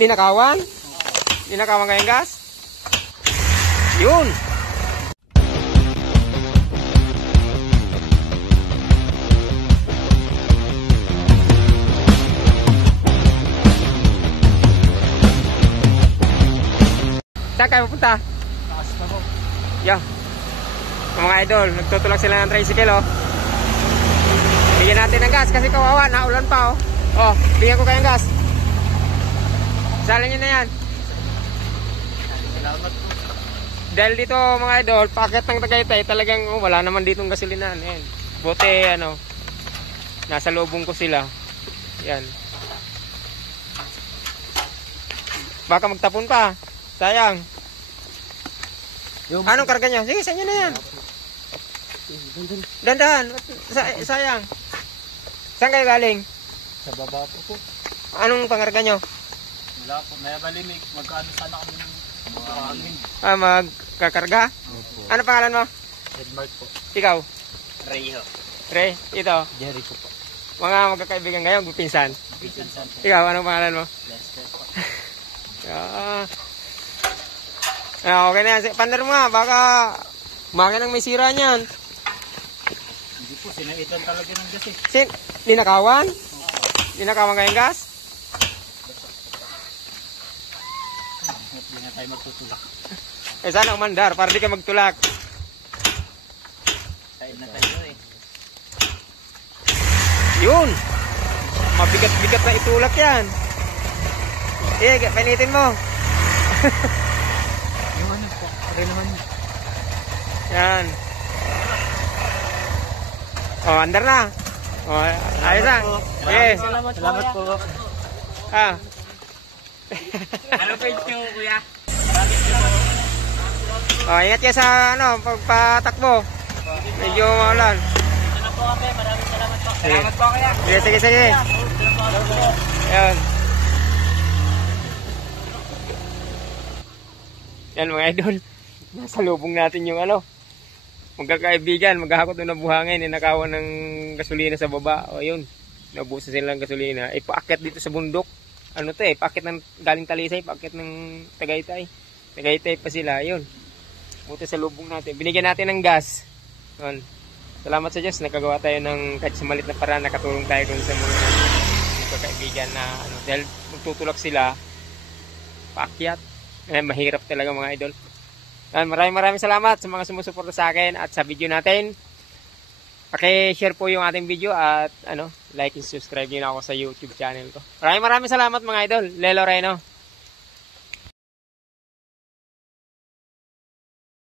Ninakawan? Ninakawan kayong gas? Yun! Saan kayo pupunta? Taas na po. Yeah. Mga idol, nagtutulak sila ng tricycle, oh. Bigyan natin ng gas kasi kawawa, naulan pa, oh. Oh, bigyan ko kayong gas. Salin nyo na yan. Salamat po. Dahil dito, mga idol, packet ng Tagaytay, talagang wala naman ditong gasolinahan. Ayan. Buti, ano, nasa lubong ko sila. Yan. Baka magtapon pa. Sayang. Anong karga niya? Sige, sa inyo na yan. Dandahan. Sayang. Saan kayo galing? Sa baba po. Anong pangarga nyo? Wala po. Nayabalimig. Magkano sana kami magkakamin. Magkakarga? Ano pangalan mo? Edmark po. Ikaw? Ray ho. Ray? Ito? Jerry ko po. Mga magkakaibigan kayo, pinsan. Pinsan po. Ikaw, anong pangalan mo? Lester po. Okay na yan. Pandar mo nga, baka makinang may sira niyan. Hindi po. Sinaitan talaga ng gas eh. Ninakawan? Ninakawan kayong gas? Hindi na tayo magtutulak. Sana umandar para di ka magtulak. Tayo na tayo eh. Yun! Mabigat-bigat na itulak yan. Panitin mo. Yung ano po. Pare naman. Yan. Oh, andar na. Oh, ayos na. Sige. Salamat po. Ano pa yung kuya? Oh, ingat kayo sa pagpatakbo. Medyo maulan. Ano po kami? Maraming salamat po. Salamat po kaya. Sige. Ayan. Yan mga idol. Nasa lubong natin yung magkakaibigan, maghahakot ng buhangin, ninakawan ng gasolina sa baba. O yun, naubusan sila ng gasolina. Paakyat dito sa bundok. Paakyat ng galing Talisay, paakyat ng Tagaytay. Tagaytay pa sila, yun. Buti sa lubong natin. Binigyan natin ng gas. Yun. Salamat sa Diyos, nakagawa tayo ng kahit sa malit na paraan, nakatulong tayo dun sa mga magkakaibigan na dahil magtutulak sila, paakyat. Mahirap talaga mga idol. Maraming salamat sa mga sumusuporta sa akin at sa video natin. Paki-share po yung ating video at like and subscribe din ako sa YouTube channel ko. Maraming salamat mga idol. Lelo Reno.